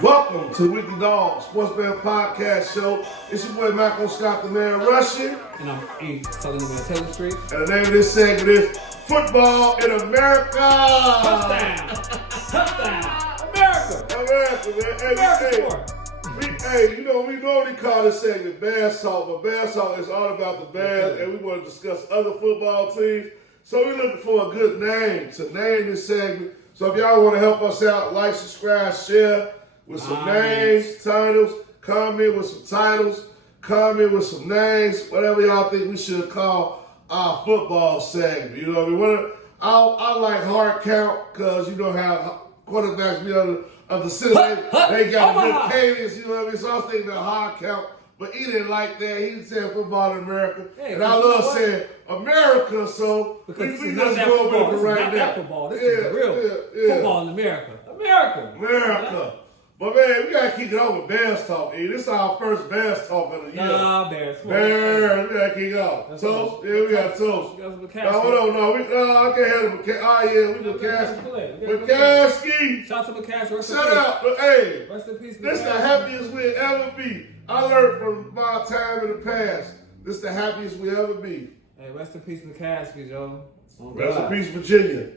Welcome to Weekly Dog Sports Man Podcast Show. It's your boy Michael Scott, the man Russian. And I'm Salim, the man Taylor Street. And the name of this segment is Football in America. Touchdown! Touchdown! America! America, man. Hey, America sport. we normally call this segment Bears Talk, but Bears Talk is all about the Bears, and we want to discuss other football teams. So we're looking for a good name to name this segment. So if y'all want to help us out, like, subscribe, share with some names, titles, comment with some titles, comment with some names, whatever y'all think we should call our football segment. You know what I mean? I like hard count because you know how quarterbacks be on the center. They got a good cadence, you know what I mean? So I was thinking the hard count, but he didn't like that. He said football in America. Hey, and I love saying America, so because we just go with it right now. Football. This is real football in America. America. But man, we gotta keep it on with Bears talk. This is our first Bears talk of the year. Bears. Bears, we gotta keep it on. Toast? Yeah, we got toast. Hold on, I can't have the McCaskey. Shout out to McCaskey. Shut up. But hey, rest in peace, this is the happiest we'll ever be. I learned from my time in the past. This is the happiest we'll ever be. Hey, rest in peace, McCaskey, Joe. Rest in peace, Virginia.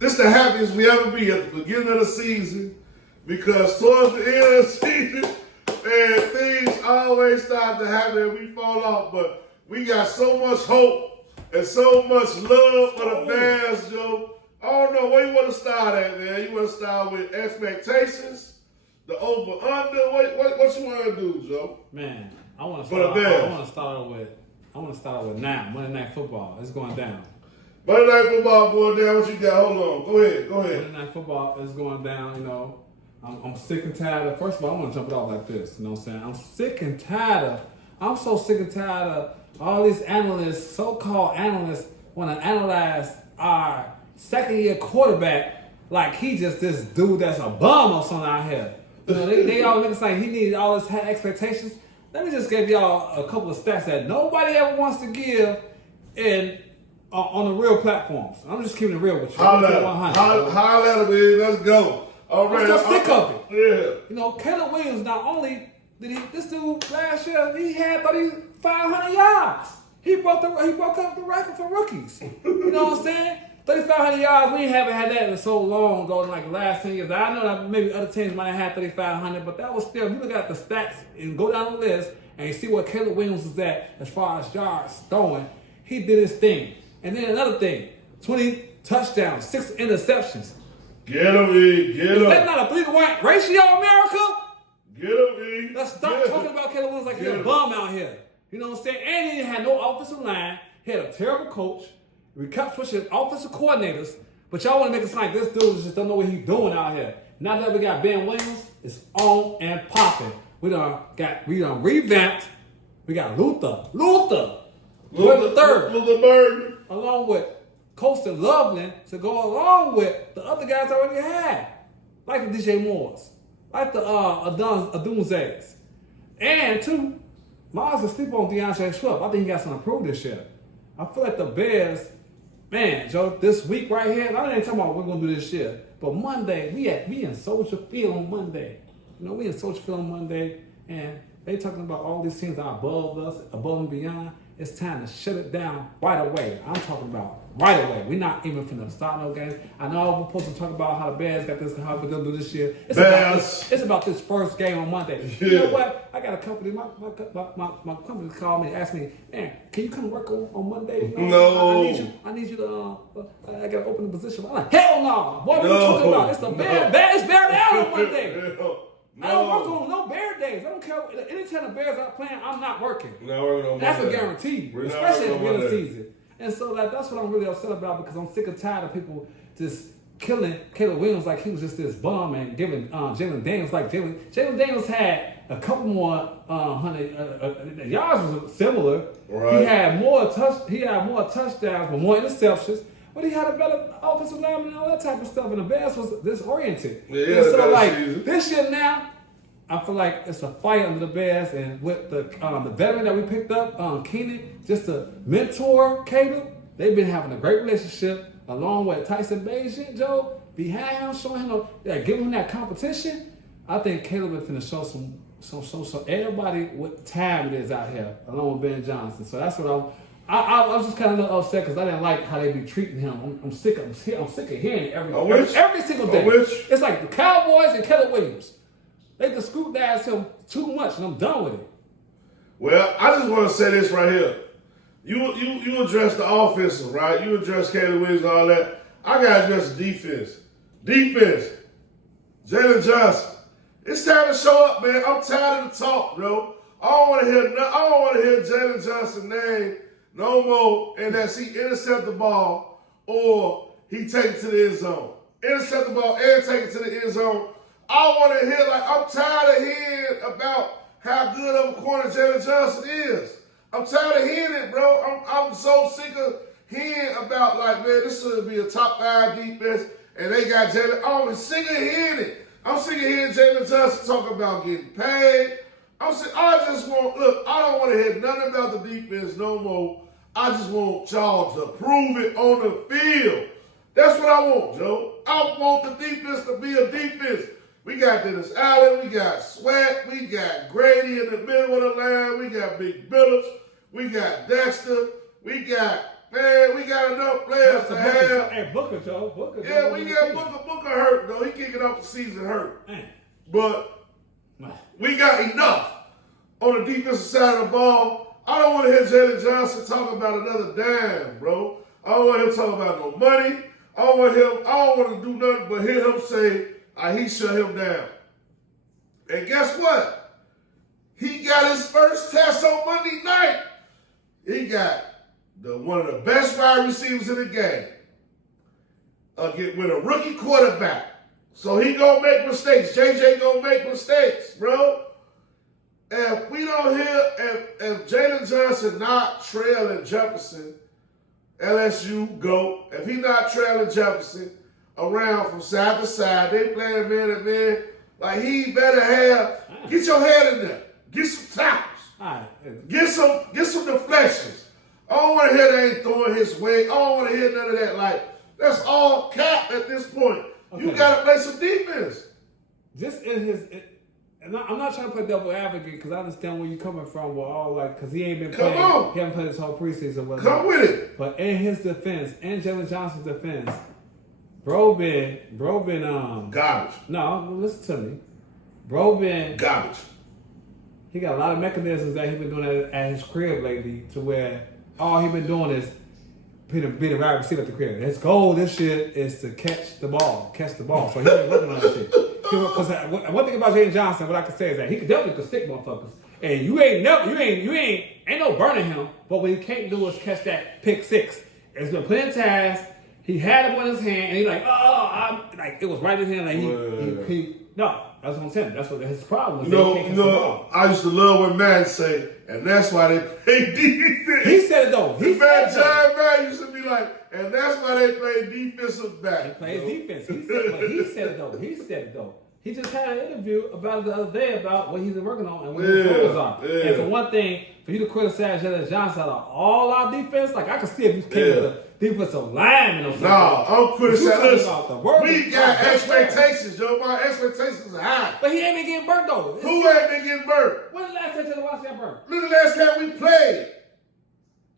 This is the happiest we ever be at the beginning of the season because towards the end of the season, man, things always start to happen and we fall off. But we got so much hope and so much love for the Bears, Joe. I don't know where you want to start at, man. You want to start with expectations, the over/under. What you want to do, Joe? Man, I want to start with now. Monday Night Football. It's going down. Monday Night Football going down. What you got? Hold on. Go ahead. Monday Night Football is going down. You know, I'm sick and tired of. First of all, I'm gonna jump it off like this. You know what I'm saying? I'm so sick and tired of all these analysts, so-called analysts, want to analyze our second-year quarterback like he just this dude that's a bum or something out here. You know, they all look like he needed all his expectations. Let me just give y'all a couple of stats that nobody ever wants to give on the real platforms. I'm just keeping it real with you. Highlight it, let's go. All right. I'm so sick of it. Yeah. You know, Caleb Williams, not only did this dude last year, he had 3,500 yards. He broke up the record for rookies. You know what I'm saying? 3,500 yards, we haven't had that in so long ago, in like the last 10 years. I know that maybe other teams might have had 3,500, but that was still, if you look at the stats and go down the list and you see where Caleb Williams is at as far as yards throwing, he did his thing. And then another thing, 20 touchdowns, 6 interceptions. Get him, E. Get him. Is that not a 3-to-1 ratio, America? Get him, E. Let's stop talking about Caleb Williams like he's a bum out here. You know what I'm saying? And he had no offensive line. He had a terrible coach. We kept switching offensive coordinators. But y'all want to make it sound like this dude just don't know what he's doing out here. Now that we got Ben Williams, it's on and popping. We done revamped. We got Luther the third. Luther Burden. Along with Colston Loveland to go along with the other guys I already had. Like the DJ Moores. Like the Adunzes. And two, Miles is sleep on DeAndre Swift. I think he got something to prove this year. I feel like the Bears, man, Joe, this week right here, I ain't talking about what we're going to do this year. But Monday, we in Soldier Field on Monday. You know, we in Soldier Field on Monday, and they talking about all these things are above us, above and beyond. It's time to shut it down right away. I'm talking about right away. We're not even finna start no games. I know we're supposed to talk about how the Bears got this, how we're gonna do this year. It's about this first game on Monday. Yeah. You know what? I got a company. My company called me and asked me, man, can you come work on Monday? No. I need you to. I gotta open the position. I'm like, hell no. What are you talking about? It's the Bears. It's Bear down on Monday. No. I don't work on no Bear days. I don't care. Anytime the Bears are playing, I'm not working. That's a guarantee, especially at the beginning of the season. And so that's what I'm really upset about because I'm sick and tired of people just killing Caleb Williams like he was just this bum and giving Jalen Daniels like Jalen Daniels had a couple more yards was similar. Right. He had more touchdowns but more interceptions. But he had a better offensive lineman and all that type of stuff, and the Bears was disoriented. Yeah, and so this year now, I feel like it's a fight under the Bears, and with the veteran that we picked up, Keenan, just to mentor Caleb, they've been having a great relationship, along with Tyson Bagent, Joe. behind him, showing him, giving him that competition, I think Caleb is finna show some everybody what time it is out here, along with Ben Johnson. So that's what I was just kind of a little upset because I didn't like how they be treating him. I'm sick of hearing it every single day. It's like the Cowboys and Caleb Williams. They just scrutinize him too much, and I'm done with it. Well, I just want to say this right here. You address the offensive, right? You address Caleb Williams and all that. I gotta address the defense. Defense. Jalen Johnson. It's time to show up, man. I'm tired of the talk, bro. I don't want to hear Jalen Johnson's name no more, and that he intercept the ball or he take it to the end zone. Intercept the ball and take it to the end zone. I want to hear, I'm tired of hearing about how good of a corner Jalen Johnson is. I'm tired of hearing it, bro. I'm so sick of hearing about, man, this should be a top 5 defense, and they got Jalen. I'm sick of hearing it. I'm sick of hearing Jalen Johnson talk about getting paid. I don't want to hear nothing about the defense no more. I just want y'all to prove it on the field. That's what I want, Joe. I want the defense to be a defense. We got Dennis Allen, we got Sweat, we got Grady in the middle of the line, we got Big Billups, we got Dexter, we got enough players to have. Hey, Booker, Joe. Yeah, we got Booker hurt, though. He kicking off the season hurt. Man. But we got enough on the defensive side of the ball. I don't want to hear Jalen Johnson talk about another dime, bro. I don't want him to talk about no money. I don't want to do nothing but hear him say, he shut him down. And guess what? He got his first test on Monday night. He got one of the best wide receivers in the game with a rookie quarterback. So he gonna make mistakes. JJ gonna make mistakes, bro. If we don't hear, if Jalen Johnson not trailing Jefferson, LSU go. If he not trailing Jefferson around from side to side, they playing man to man. He better get your head in there. Get some tackles. Get some deflections. I don't want to hear they ain't throwing his way. I don't want to hear none of that. That's all cap at this point. Okay. You got to play some defense. Just in his, and I'm not trying to play devil advocate because I understand where you're coming from. Because he ain't been playing. Come on. He hasn't played this whole preseason. Come with it. But in his defense, in Jalen Johnson's defense, bro been garbage. No, listen to me. Bro been garbage. He got a lot of mechanisms that he been doing at his crib lately to where all he been doing is being a wide receiver at the crib. His goal this year is to catch the ball. So he been working on that shit. Because one thing about Jalen Johnson, what I can say is that he definitely stick motherfuckers. And you ain't no burning him. But what he can't do is catch that pick six. It's been plenty of times. He had it in his hand, and he it was right in his hand. No, that's what I'm saying. That's what his problem is. I used to love when Matt say, and that's why they play defense. He said it though. John Matt used to be like, and that's why they play defensive back. They play defense. He said it though. He just had an interview about it the other day about what he's been working on and what his goals are. Yeah. And for one thing, for you to criticize Jalen Johnson out of all our defense, I can see if you came with a defensive lineman or something. No, I'm criticizing. We got expectations, Joe. My expectations are high. But he ain't been getting burnt, though. Who ain't been getting burnt? When the last time Jalen Johnson got burnt? Look, the last time we played,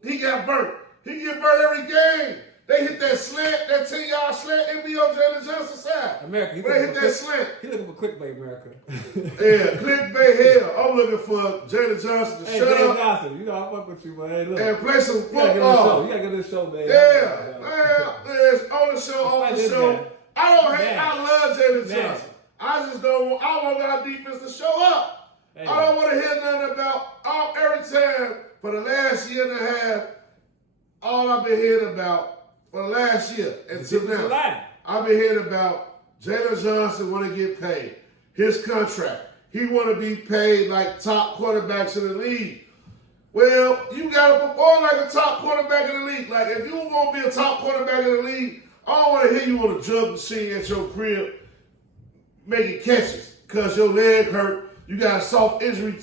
he got burnt. He get burnt every game. They hit that slant, that 10-yard slant, and be on Jalen Johnson's side. America, they hit that slant. He looking for clickbait, America. Yeah, clickbait hell. I'm looking for Jalen Johnson to shut Jalen up. Johnson, you know I fuck with you, man. Hey, look. And play some football. You gotta get this show, man. Yeah, it's on the show, I love Jalen Johnson. I want our defense to show up. Hey, I don't want to hear nothing about every time for the last year and a half. All I've been hearing about for the last year until now, I've been hearing about Jalen Johnson want to get paid. His contract. He want to be paid like top quarterbacks in the league. Well, you got to perform like a top quarterback in the league. Like, if you want to be a top quarterback in the league, I don't want to hear you on a jump machine at your crib making catches because your leg hurt. You got a soft injury,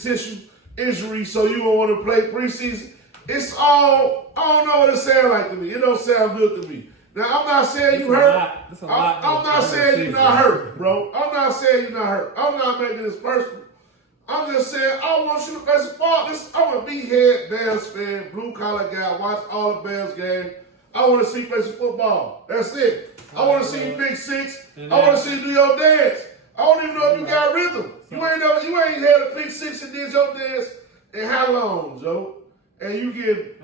so you don't want to play preseason. It's all, I don't know what it sounds like to me. It don't sound good to me. Now, I'm not saying you hurt. I'm not saying you're not hurt, bro. I'm not saying you're not hurt. I'm not making this personal. I'm just saying I want you to play some ball. I'm a meathead Bears fan, blue collar guy. Watch all the Bears games. I want to see you play some football. That's it. I want to see you pick six. I want to see you do your dance. I don't even know if you got rhythm. You ain't had a pick six and did your dance in how long, Joe? And you you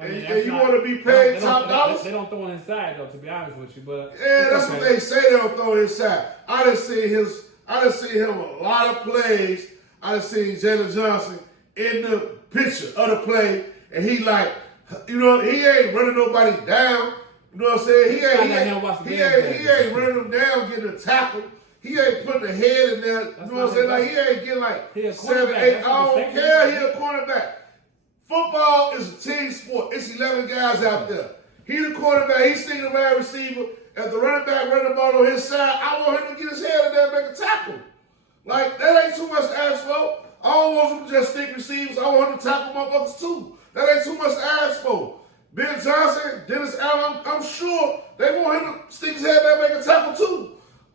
want to be paid top dollars? They don't throw it inside though, to be honest with you. But yeah, that's what they say. They don't throw it inside. I done seen him a lot of plays. I done seen Jalen Johnson in the picture of the play, and he like, he ain't running nobody down. You know what I'm saying? He ain't running them down, getting a tackle. He ain't putting the head in there. You know what I'm saying? Like he ain't getting like 7, 8. I don't care. He a cornerback. Football is a team sport. It's 11 guys out there. He the quarterback. He's sticking around receiver. If the running back running the ball on his side, I want him to get his head in there and make a tackle. Like, that ain't too much to ask for. I don't want him to just stick receivers. I want him to tackle motherfuckers too. That ain't too much to ask for. Ben Johnson, Dennis Allen, I'm sure they want him to stick his head there and make a tackle too.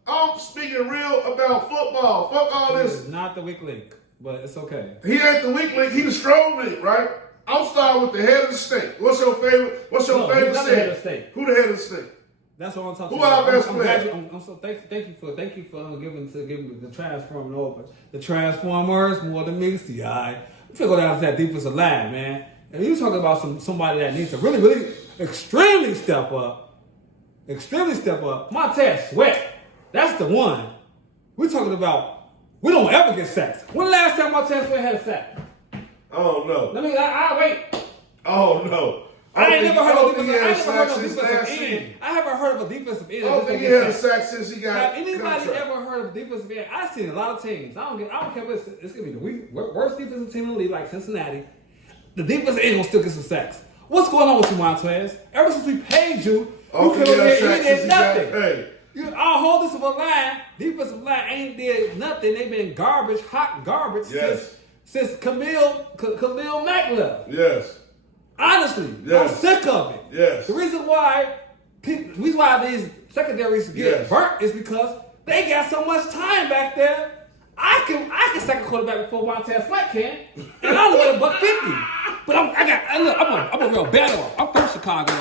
I'm speaking real about football. Fuck all this. He's not the weak link, but it's okay. He ain't the weak link. He the strong link, right? I'm starting with the head of the snake. What's your favorite? What's your favorite snake? The head of the snake. Who the head of the snake? That's what I'm talking about. Who our best player? I'm so thank you for giving the transforming over. The Transformers more than me. See, I feel go down to that defensive line, man. And you talking about somebody that needs to really, really extremely step up. Montez Sweat. That's the one. We're talking about. We don't ever get sacks. When the last time Montez Sweat had a sack? I don't know. I wait. Oh no. I ain't never heard of a defensive end. I haven't heard of a defensive end. I don't think he had a sack since he got. Have anybody ever heard of a defensive end? I've seen a lot of teams. I don't care if it's gonna be the worst defensive team in the league, like Cincinnati. The defensive end will still get some sacks. What's going on with you, Montez? Ever since we paid you, you did nothing. Our whole defensive line ain't did nothing. They've been hot garbage since Khalil Mack left. Yes. Honestly, I'm sick of it. Yes. The reason why these secondaries get burnt is because they got so much time back there. I can sack a quarterback before Montez Sweat can, and I only weigh $150. But I'm a real battle. I'm from Chicago.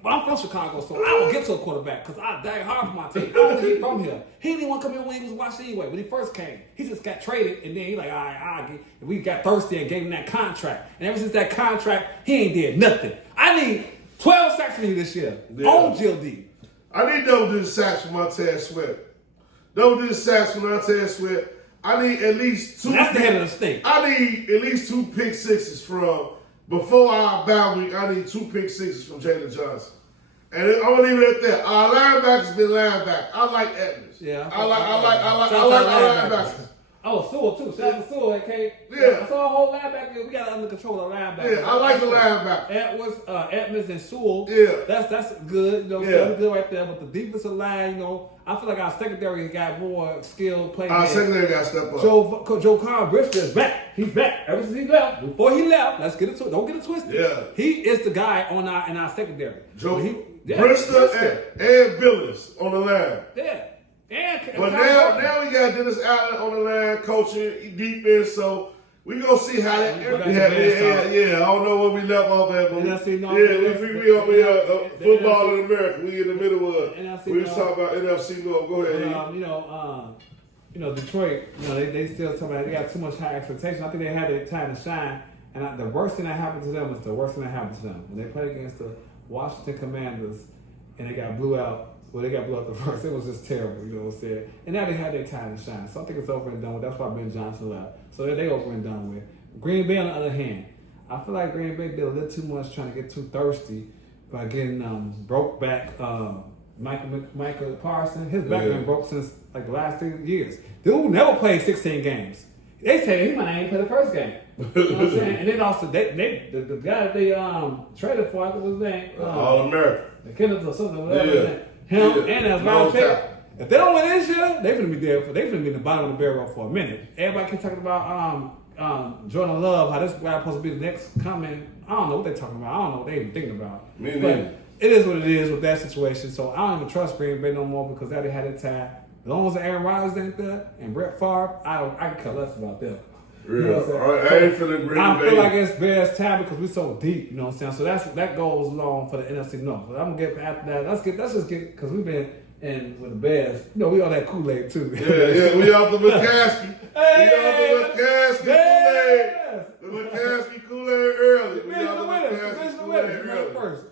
But I'm from Chicago, so I don't get to a quarterback because I die hard for my team. I don't think he's from here. He didn't want to come here when he was watched anyway. When he first came, he just got traded, and then he like, all right, and we got thirsty and gave him that contract. And ever since that contract, he ain't did nothing. I need 12 sacks from you this year on GLD. I need double-digit sacks from Montez Sweat. Double-digit sacks from Montez Sweat. I need at least 2. That's the head of the snake. I need at least 2 pick sixes from. Before our bye week, I need 2 pick sixes from Jalen Johnson. And I'm gonna leave it at that. Our linebackers been linebacker. I like Edmonds. Yeah. I like linebackers. Oh, Sewell too. Shout out to Sewell, okay? Yeah. So our whole linebacker, we got under control of linebackers. Yeah, I like the linebacker. Edmonds and Sewell. Yeah. That's good. That's good right there. But the defensive line, I feel like our secondary got more skilled players. Our secondary got to step up. Joe Carl Brister is back. He's back. Ever since he left. Before he left, don't get it twisted. Yeah. He is the guy in our secondary. Brister and Billings on the line. Yeah. But now we got Dennis Allen on the line coaching defense, so we gonna see how that. I don't know where we left off at, but we are football in America. We in the middle of it. We just talking about NFC North. Go ahead. Detroit. They still talking about they got too much high expectation. I think they had their time to shine, and the worst thing that happened to them is the worst thing that happened to them when they played against the Washington Commanders and they got blew out. Well, they got blew out the first. It was just terrible, you know what I'm saying? And now they had their time to shine. So I think it's over and done with. That's why Ben Johnson left. So they over and done with. Green Bay, on the other hand, I feel like Green Bay did a little too much trying to get too thirsty by getting broke back Michael Parsons. His back been broke since like the last 3 years. Dude never played 16 games. They said he might not even play the first game. You know what I'm saying? And then also, the guy that they traded for, I think was his name. All-American. The Kenneth or something, whatever his name. And as well as if they don't win this year, they're gonna be there they gonna be in the bottom of the barrel for a minute. Everybody keep talking about Jordan Love, how this guy supposed to be the next coming. I don't know what they're talking about. I don't know what they're even thinking about. it is what it is with that situation. So I don't even trust Green Bay no more because they already had a tie. As long as Aaron Rodgers ain't there and Brett Favre, I can care less about them. Real. You know what I'm saying? I ain't feeling Green Bay. I feel like it's Bears time because we're so deep. You know what I'm saying? So that goes along for the NFC North. But I'm gonna get after that. Let's just get because we've been in with the Bears. You know, we on that Kool-Aid too. Yeah, we off the McCaskey. Hey, we off the McCaskey Kool-Aid. The McCaskey Kool-Aid early. Division the winners right first.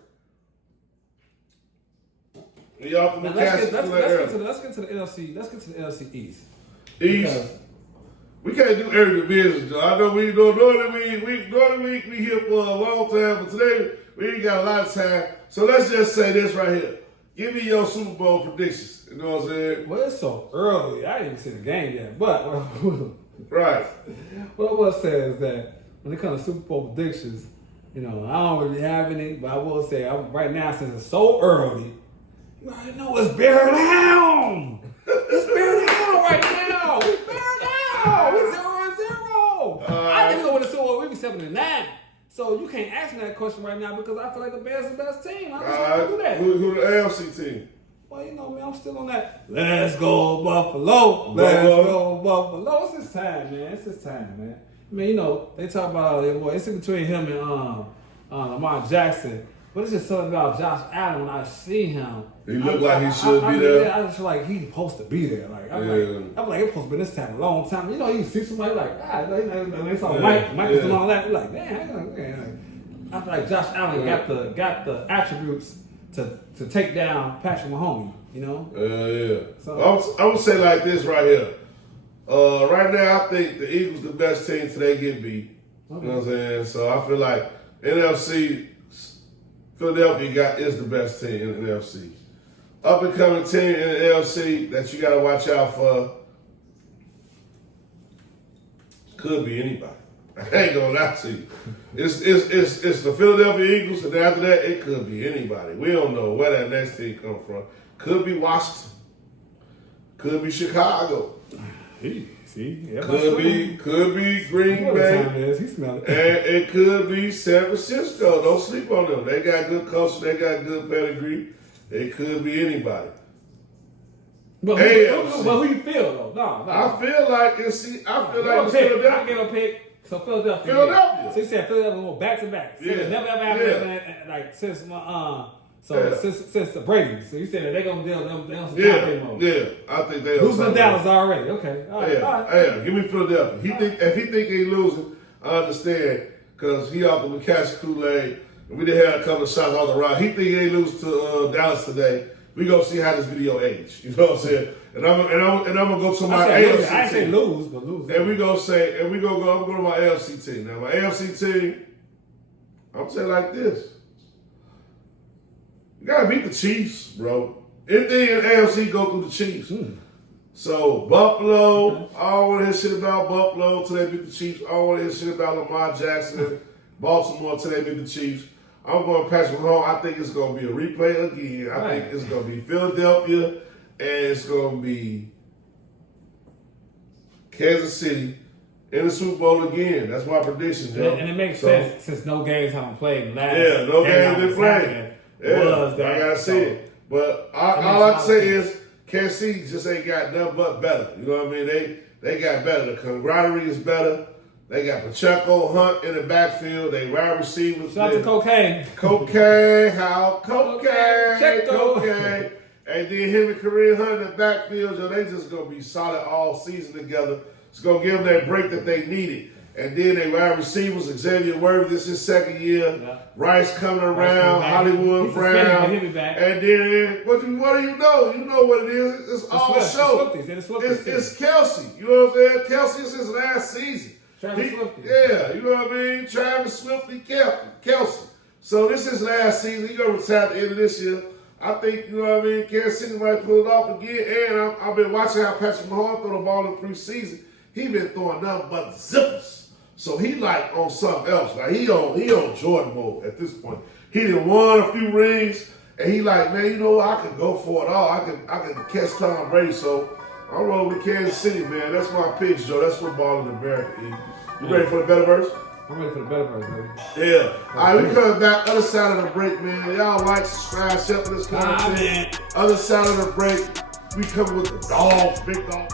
We off the Now, McCaskey Kool-Aid early. let's get to the NFC. Let's get to the NFC East. East. We can't do every division, Joe. I know we do normally we here for a long time, but today we ain't got a lot of time. So let's just say this right here. Give me your Super Bowl predictions. You know what I'm saying? Well, it's so early. I didn't even see the game yet. But Right. what I will say is that when it comes to Super Bowl predictions, you know, I don't really have any. But I will say right now, since it's so early, you already know it's bear down. It's bear down right now. It's bear down. We're 0-0. I think we're going to Super Bowl. We be 7-9. So you can't ask me that question right now because I feel like the Bears are the best team. I just want to do that. Who the AFC team? Well, you know me, I'm still on that. Let's go Buffalo. Let's go Buffalo. It's his time, man. It's his time, man. I mean, you know, they talk about it's in between him and Lamar Jackson. But it's just something about Josh Allen when I see him. He look like he should be there. I just feel like he's supposed to be there. Like I'm like, it's supposed to be this time a long time. You know, you see somebody like, they saw Mike was doing all that. You're like, man, I feel like Josh Allen got the attributes to take down Patrick Mahomes. You know? Yeah. So I would say like this right here. Right now, I think the Eagles the best team today get beat. Okay. You know what I'm saying? So I feel like NFC. Philadelphia is the best team in the NFC. Up and coming team in the NFC that you got to watch out for could be anybody. I ain't gonna lie to you. It's the Philadelphia Eagles, and after that it could be anybody. We don't know where that next team come from. Could be Washington. Could be Chicago. Could be Green Bay. He smell it. And it could be San Francisco. Don't sleep on them. They got good culture. They got good pedigree. It could be anybody. But who you feel though? No. I feel like it's Philadelphia. I give a pick. So Philadelphia. So you said Philadelphia go back to back. Never ever happened like since my since the Brady's. So you said that they're gonna deal them some mode. Yeah. I think they losing Dallas already. Okay. All right. Give me Philadelphia. If he think he losing, I understand because he off the McCaskey Kool-Aid. And we did have a couple of shots on the ride. He think he ain't lose to Dallas today. We gonna see how this video age. You know what I'm saying? And I'm gonna go to my AFC team. I say lose, but lose. And we gonna say, I'm gonna go to my AFC team. Now my AFC team, I'm saying like this. You gotta beat the Chiefs, bro. Anything in the AFC go through the Chiefs. So Buffalo, I don't want to hear shit about Buffalo till they beat the Chiefs. I don't want to hear shit about Lamar Jackson, Baltimore till they beat the Chiefs. I'm going Patrick Mahomes. I think it's going to be a replay again. I think it's going to be Philadelphia and it's going to be Kansas City in the Super Bowl again. That's my prediction, Joe. And it makes sense since no games haven't played last. Yeah, no games been played. I gotta see it. But all I can say is Kansas City just ain't got nothing but better. You know what I mean? They got better. The camaraderie is better. They got Pacheco, Hunt in the backfield. They wide receivers. Shout out to Cocaine. Cocaine. Checo. Cocaine. And then him and Kareem Hunt in the backfield. So they just going to be solid all season together. It's going to give them that break that they needed. And then they wide receivers, Xavier Worthy, this is his second year. Yeah. Rice coming around, Hollywood Brown. And then, what do you know? You know what it is. It's all show. It's Kelsey. You know what I'm saying? Kelsey is his last season. Yeah, you know what I mean? Travis Swifty, Kelsey. So this is his last season. He's going to retire at the end of this year. I think, you know what I mean, Kansas City might pull it off again. And I've been watching how Patrick Mahomes throw the ball in preseason. He been throwing nothing but zippers. So he like on something else. Like he on Jordan mode at this point. He done won a few rings, and he like, man, you know what? I can go for it all. I can catch Tom Brady. So I'm rolling with Kansas City, man. That's my pitch, Joe. That's football in America. You ready for the better verse? I'm ready for the better part, baby. Yeah. All right, we coming back. Other side of the break, man. Y'all like, subscribe, share for this content. Man. Other side of the break, we coming with the dogs, big dog.